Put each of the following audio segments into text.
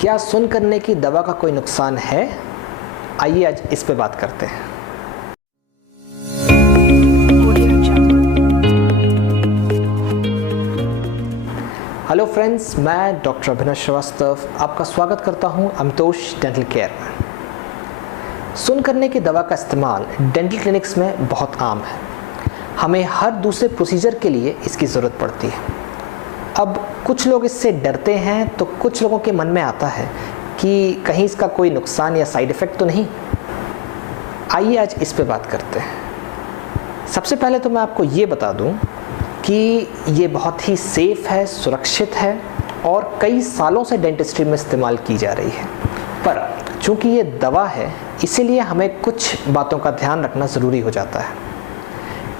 क्या सुन करने की दवा का कोई नुकसान है? आइए आज इस पे बात करते हैं। हेलो फ्रेंड्स, मैं डॉक्टर अभिनव श्रीवास्तव आपका स्वागत करता हूं अमितोष डेंटल केयर में। सुन करने की दवा का इस्तेमाल डेंटल क्लिनिक्स में बहुत आम है। हमें हर दूसरे प्रोसीजर के लिए इसकी ज़रूरत पड़ती है। अब कुछ लोग इससे डरते हैं तो कुछ लोगों के मन में आता है कि कहीं इसका कोई नुकसान या साइड इफ़ेक्ट तो नहीं। आइए आज इस पे बात करते हैं। सबसे पहले तो मैं आपको ये बता दूं कि ये बहुत ही सेफ़ है, सुरक्षित है और कई सालों से डेंटिस्ट्री में इस्तेमाल की जा रही है। पर चूँकि ये दवा है, इसीलिए हमें कुछ बातों का ध्यान रखना ज़रूरी हो जाता है।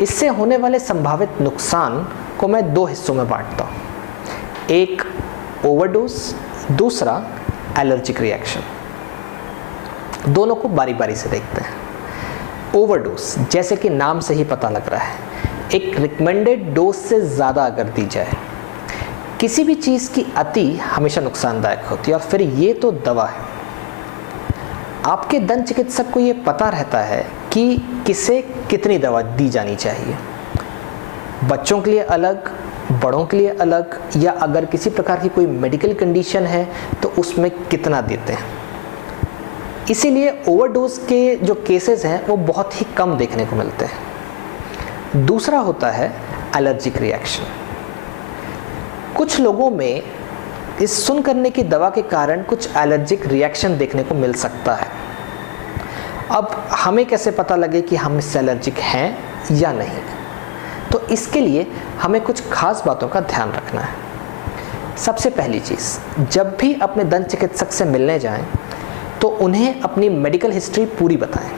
इससे होने वाले संभावित नुकसान को मैं दो हिस्सों में बांटता हूँ। एक ओवरडोज, दूसरा एलर्जिक रिएक्शन। दोनों को बारी बारी से देखते हैं। ओवरडोज, जैसे कि नाम से ही पता लग रहा है, एक रिकमेंडेड डोज से ज़्यादा अगर दी जाए। किसी भी चीज़ की अति हमेशा नुकसानदायक होती है और फिर ये तो दवा है। आपके दंत चिकित्सक को ये पता रहता है कि किसे कितनी दवा दी जानी चाहिए। बच्चों के लिए अलग, बड़ों के लिए अलग, या अगर किसी प्रकार की कोई मेडिकल कंडीशन है तो उसमें कितना देते हैं। इसीलिए ओवरडोज के जो केसेस हैं वो बहुत ही कम देखने को मिलते हैं। दूसरा होता है एलर्जिक रिएक्शन। कुछ लोगों में इस सुन करने की दवा के कारण कुछ एलर्जिक रिएक्शन देखने को मिल सकता है। अब हमें कैसे पता लगे कि हम इससे एलर्जिक हैं या नहीं? तो इसके लिए हमें कुछ खास बातों का ध्यान रखना है। सबसे पहली चीज़, जब भी अपने दंत चिकित्सक से मिलने जाएं तो उन्हें अपनी मेडिकल हिस्ट्री पूरी बताएं।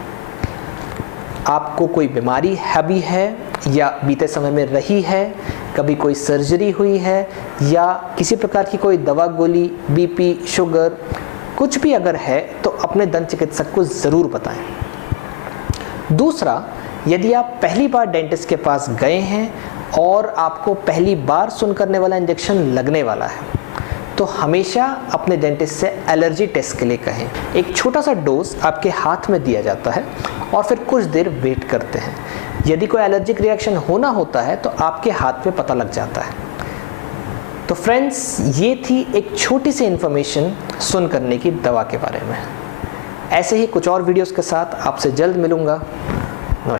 आपको कोई बीमारी भी है या बीते समय में रही है, कभी कोई सर्जरी हुई है या किसी प्रकार की कोई दवा गोली, बीपी, शुगर, कुछ भी अगर है तो अपने दंत चिकित्सक को ज़रूर बताएं। दूसरा, यदि आप पहली बार डेंटिस्ट के पास गए हैं और आपको पहली बार सुन करने वाला इंजेक्शन लगने वाला है तो हमेशा अपने डेंटिस्ट से एलर्जी टेस्ट के लिए कहें। एक छोटा सा डोज आपके हाथ में दिया जाता है और फिर कुछ देर वेट करते हैं। यदि कोई एलर्जिक रिएक्शन होना होता है तो आपके हाथ में पता लग जाता है। तो फ्रेंड्स, ये थी एक छोटी सी इन्फॉर्मेशन सुन करने की दवा के बारे में। ऐसे ही कुछ और वीडियोस के साथ आपसे जल्द मिलूंगा।